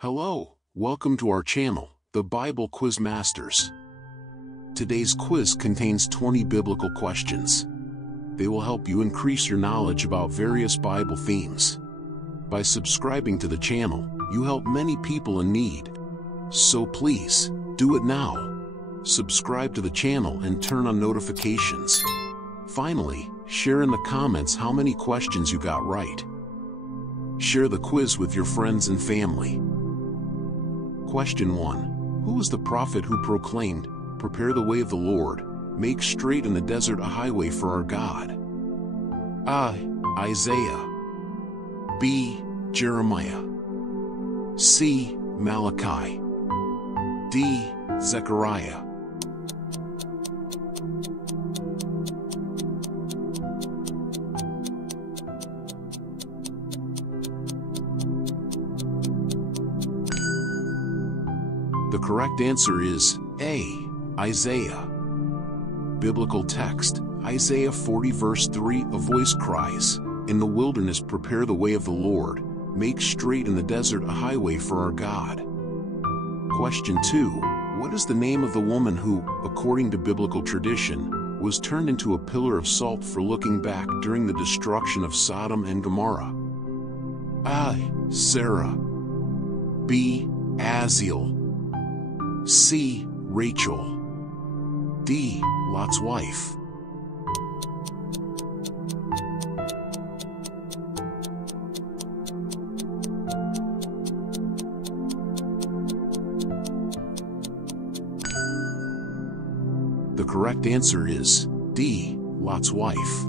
Hello, welcome to our channel, the Bible Quiz Masters. Today's quiz contains 20 biblical questions. They will help you increase your knowledge about various Bible themes. By subscribing to the channel, you help many people in need. So please, do it now. Subscribe to the channel and turn on notifications. Finally, share in the comments how many questions you got right. Share the quiz with your friends and family. Question 1. Who was the prophet who proclaimed, "Prepare the way of the Lord, make straight in the desert a highway for our God"? A. Isaiah. B. Jeremiah. C. Malachi. D. Zechariah. The correct answer is A. Isaiah. Biblical text, Isaiah 40 verse 3, a voice cries, "In the wilderness prepare the way of the Lord, make straight in the desert a highway for our God." Question 2. What is the name of the woman who, according to biblical tradition, was turned into a pillar of salt for looking back during the destruction of Sodom and Gomorrah? A. Sarah. B. Abigail. C. Rachel. D. Lot's wife. The correct answer is D. Lot's wife.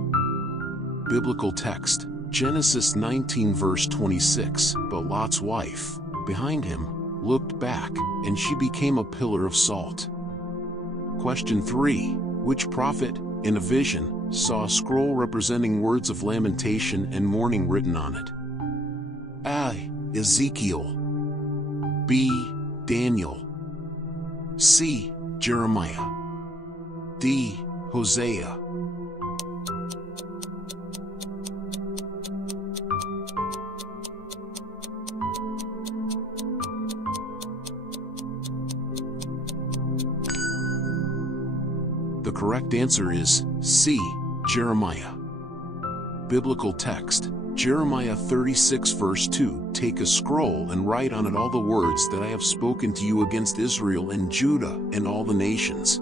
Biblical text, Genesis 19 verse 26, but Lot's wife, behind him, looked back, and she became a pillar of salt. Question 3. Which prophet, in a vision, saw a scroll representing words of lamentation and mourning written on it? A. Ezekiel. B. Daniel. C. Jeremiah. D. Hosea. The correct answer is C. Jeremiah. Biblical text, Jeremiah 36 verse 2, "Take a scroll and write on it all the words that I have spoken to you against Israel and Judah and all the nations."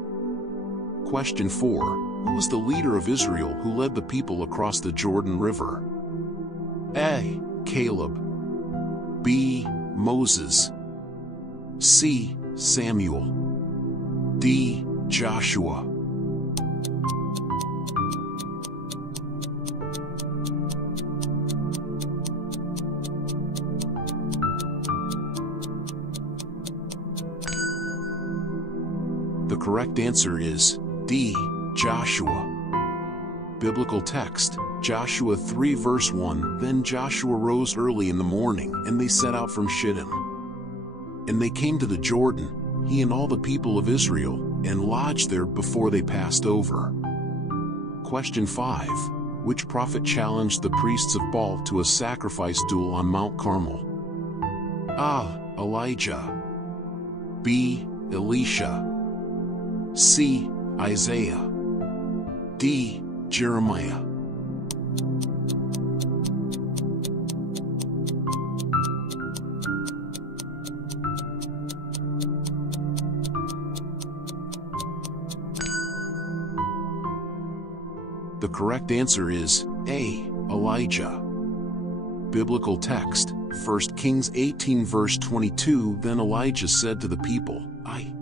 Question 4. Who was the leader of Israel who led the people across the Jordan River? A. Caleb. B. Moses. C. Samuel. D. Joshua. The correct answer is D. Joshua. Biblical text, Joshua 3 verse 1, "Then Joshua rose early in the morning, and they set out from Shittim. And they came to the Jordan, he and all the people of Israel, and lodged there before they passed over." Question 5. Which prophet challenged the priests of Baal to a sacrifice duel on Mount Carmel? A. Elijah. B. Elisha. C. Isaiah. D. Jeremiah. The correct answer is A. Elijah. Biblical text, 1 Kings 18 verse 22, "Then Elijah said to the people,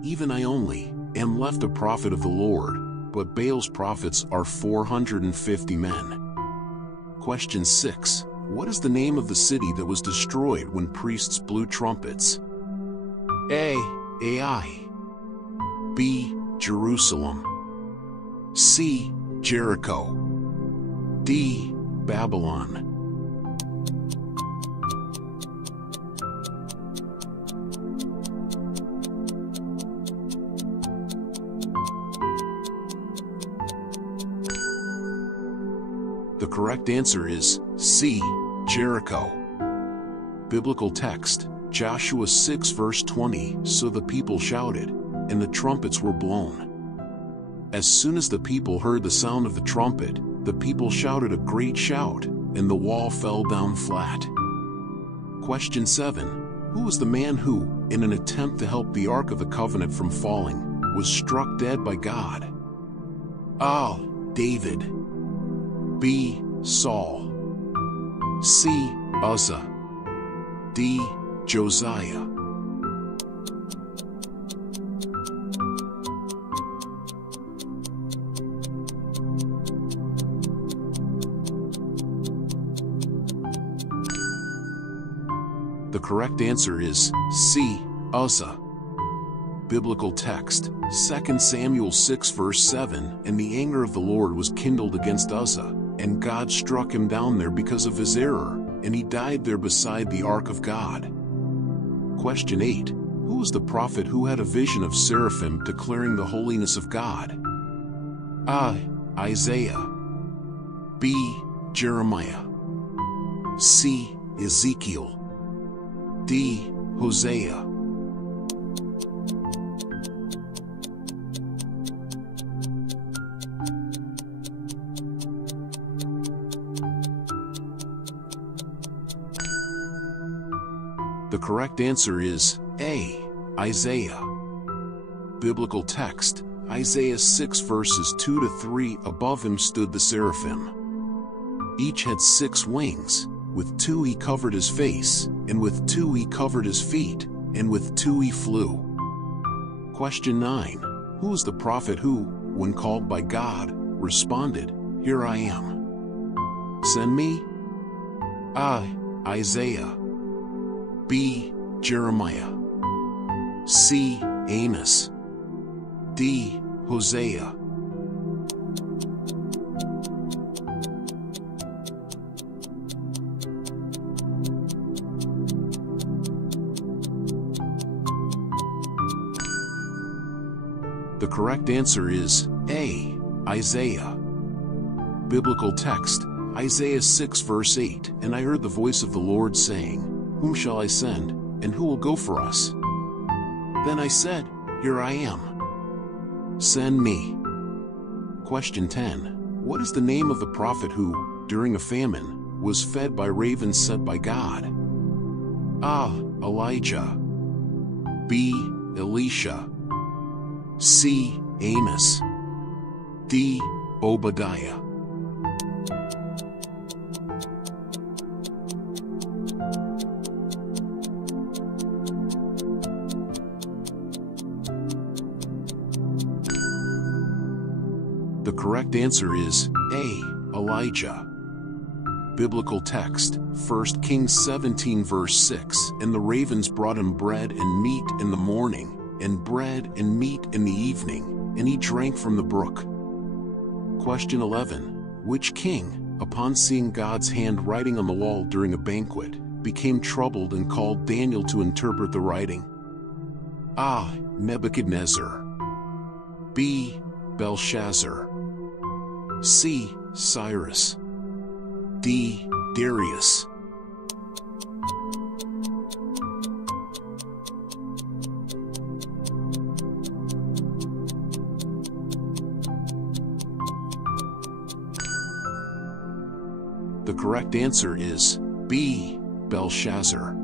even I only, am left a prophet of the Lord, but Baal's prophets are 450 men." Question 6. What is the name of the city that was destroyed when priests blew trumpets? A. Ai. B. Jerusalem. C. Jericho. D. Babylon. The correct answer is C. Jericho. Biblical text, Joshua 6 verse 20, so the people shouted, and the trumpets were blown. As soon as the people heard the sound of the trumpet, the people shouted a great shout, and the wall fell down flat. Question 7. Who was the man who, in an attempt to help the Ark of the Covenant from falling, was struck dead by God? A. David. B. Saul. C. Uzzah. D. Josiah. The correct answer is C. Uzzah. Biblical text, 2 Samuel 6 verse 7, and the anger of the Lord was kindled against Uzzah, and God struck him down there because of his error, and he died there beside the ark of God. Question 8. Who was the prophet who had a vision of seraphim declaring the holiness of God? A. Isaiah. B. Jeremiah. C. Ezekiel. D. Hosea. The correct answer is A. Isaiah. Biblical text, Isaiah 6 verses 2 to 3. Above him stood the seraphim. Each had 6 wings. With 2 he covered his face, and with 2 he covered his feet, and with 2 he flew. Question 9. Who is the prophet who, when called by God, responded, "Here I am. Send me"? A. Isaiah. B. Jeremiah. C. Amos. D. Hosea. The correct answer is A. Isaiah. Biblical text, Isaiah 6 verse 8, and I heard the voice of the Lord saying, "Whom shall I send, and who will go for us? Then I said, Here I am. Send me." Question 10. What is the name of the prophet who, during a famine, was fed by ravens sent by God? A. Elijah. B. Elisha. C. Amos. D. Obadiah. The correct answer is A. Elijah. Biblical text, 1 Kings 17 verse 6, and the ravens brought him bread and meat in the morning, and bread and meat in the evening, and he drank from the brook. Question 11. Which king, upon seeing God's hand writing on the wall during a banquet, became troubled and called Daniel to interpret the writing? A. Nebuchadnezzar. B. Belshazzar. C. Cyrus. D. Darius. The correct answer is B. Belshazzar.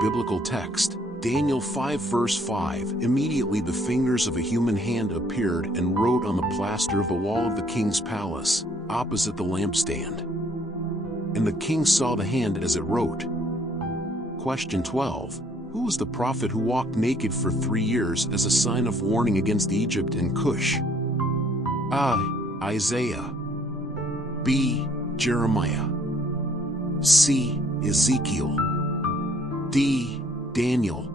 Biblical text, Daniel 5 verse 5, immediately the fingers of a human hand appeared and wrote on the plaster of the wall of the king's palace, opposite the lampstand. And the king saw the hand as it wrote. Question 12. Who was the prophet who walked naked for 3 years as a sign of warning against Egypt and Cush? A. Isaiah. B. Jeremiah. C. Ezekiel. D. Daniel.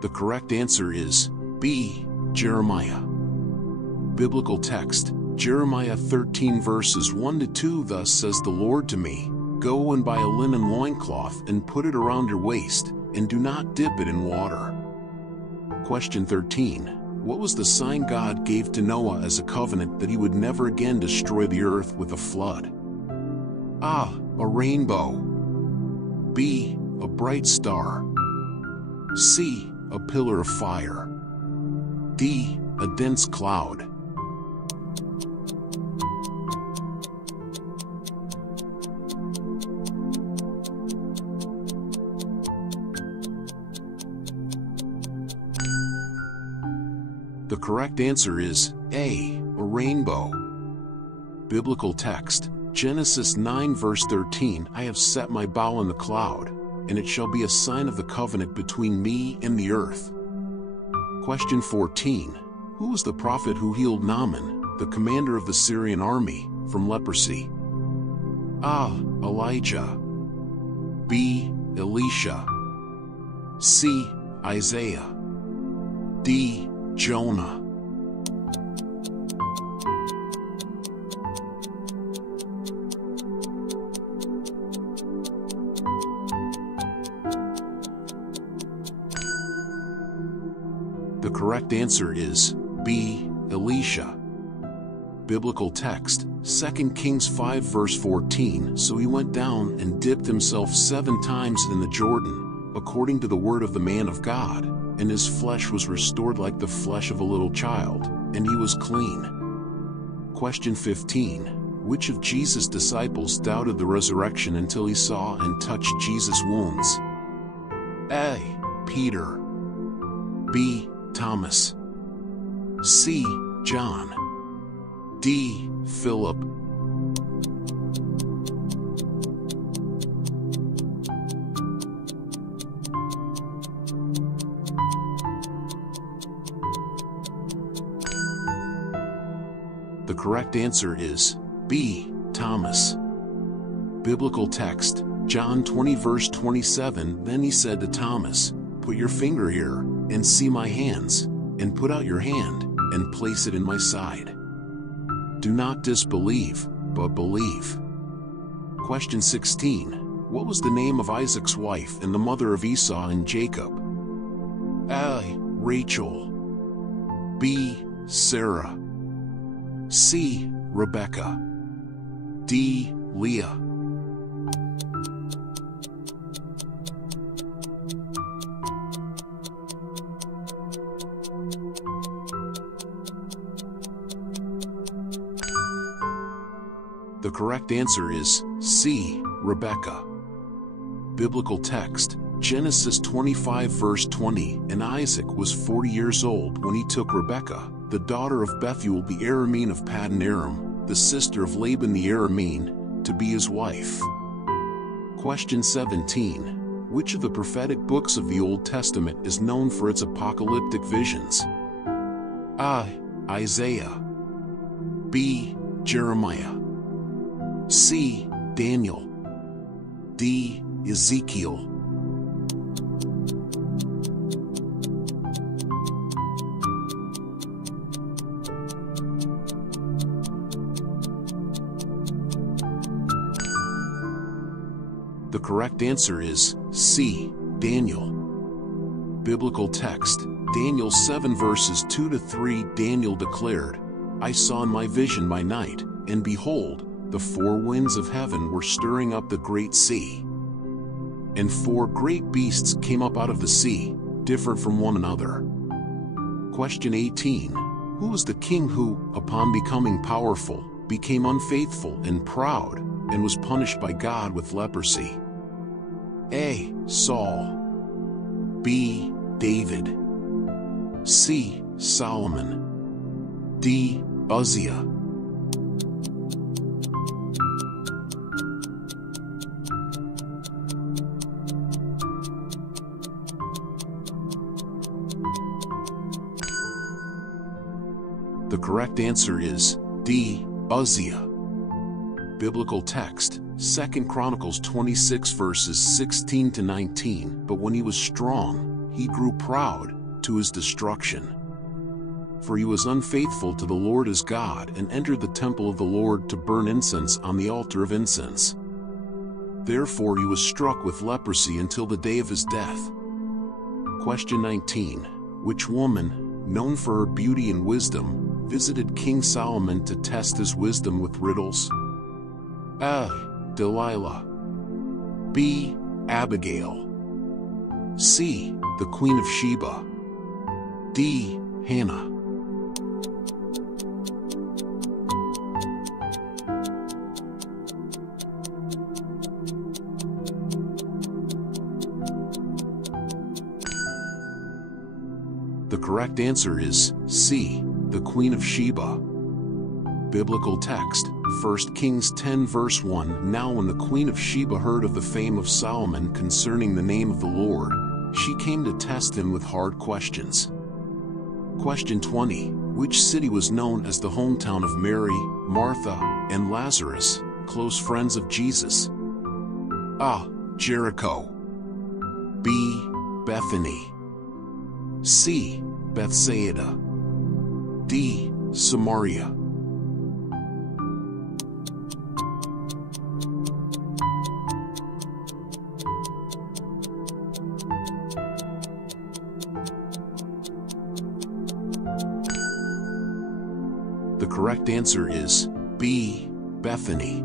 The correct answer is B. Jeremiah. Biblical text, Jeremiah 13 verses 1 to 2. Thus says the Lord to me, "Go and buy a linen loincloth and put it around your waist, and do not dip it in water. Question 13. What was the sign God gave to Noah as a covenant that he would never again destroy the earth with a flood? A. A rainbow. B. A bright star. C. A pillar of fire. D. A dense cloud. The correct answer is A. A rainbow. Biblical text, Genesis 9 verse 13. I have set my bow in the cloud, and it shall be a sign of the covenant between me and the earth. Question 14. Who was the prophet who healed Naaman, the commander of the Syrian army, from leprosy? A. Elijah. B. Elisha. C. Isaiah. D. Jonah. The correct answer is B. Elisha. Biblical text, 2 Kings 5 verse 14. So he went down and dipped himself 7 times in the Jordan, according to the word of the man of God, and his flesh was restored like the flesh of a little child, and he was clean. Question 15. Which of Jesus' disciples doubted the resurrection until he saw and touched Jesus' wounds? A. Peter. B. Thomas. C. John. D. Philip. The correct answer is B. Thomas. Biblical text, John 20 verse 27. Then he said to Thomas, "Put your finger here, and see my hands, and put out your hand, and place it in my side. Do not disbelieve, but believe." Question 16. What was the name of Isaac's wife and the mother of Esau and Jacob? A. Rachel. B. Sarah. C. Rebecca. D. Leah. The correct answer is C. Rebecca. Biblical text, Genesis 25 verse 20. And Isaac was 40 years old when he took Rebekah, the daughter of Bethuel the Aramean of Paddan Aram, the sister of Laban the Aramean, to be his wife. Question 17. Which of the prophetic books of the Old Testament is known for its apocalyptic visions? A. Isaiah. B. Jeremiah. C. Daniel. D. Ezekiel. The correct answer is C. Daniel. Biblical text, Daniel 7 verses 2 to 3. Daniel declared, "I saw in my vision by night, and behold, the 4 winds of heaven were stirring up the great sea. And 4 great beasts came up out of the sea, different from one another." Question 18. Who was the king who, upon becoming powerful, became unfaithful and proud, and was punished by God with leprosy? A. Saul. B. David. C. Solomon. D. Uzziah. The correct answer is D. Uzziah. Biblical text, 2 Chronicles 26 verses 16 to 19. But when he was strong, he grew proud, to his destruction. For he was unfaithful to the Lord his God, and entered the temple of the Lord to burn incense on the altar of incense. Therefore he was struck with leprosy until the day of his death. Question 19. Which woman, known for her beauty and wisdom, visited King Solomon to test his wisdom with riddles? A. Delilah. B. Abigail. C. The Queen of Sheba. D. Hannah. The correct answer is C. The Queen of Sheba. Biblical text, 1 Kings 10 verse 1. Now when the Queen of Sheba heard of the fame of Solomon concerning the name of the Lord, she came to test him with hard questions. Question 20. Which city was known as the hometown of Mary, Martha, and Lazarus, close friends of Jesus? A. Jericho. B. Bethany. C. Bethsaida. D. Samaria. The correct answer is B. Bethany.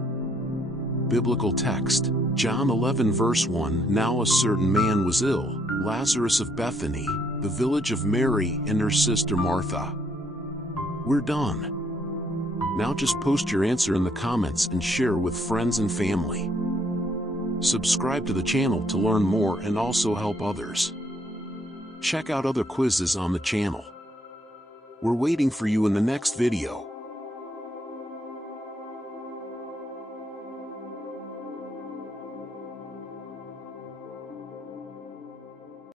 Biblical text, John 11 verse 1. Now a certain man was ill, Lazarus of Bethany, the village of Mary and her sister Martha. We're done. Now just post your answer in the comments and share with friends and family. Subscribe to the channel to learn more and also help others. Check out other quizzes on the channel. We're waiting for you in the next video.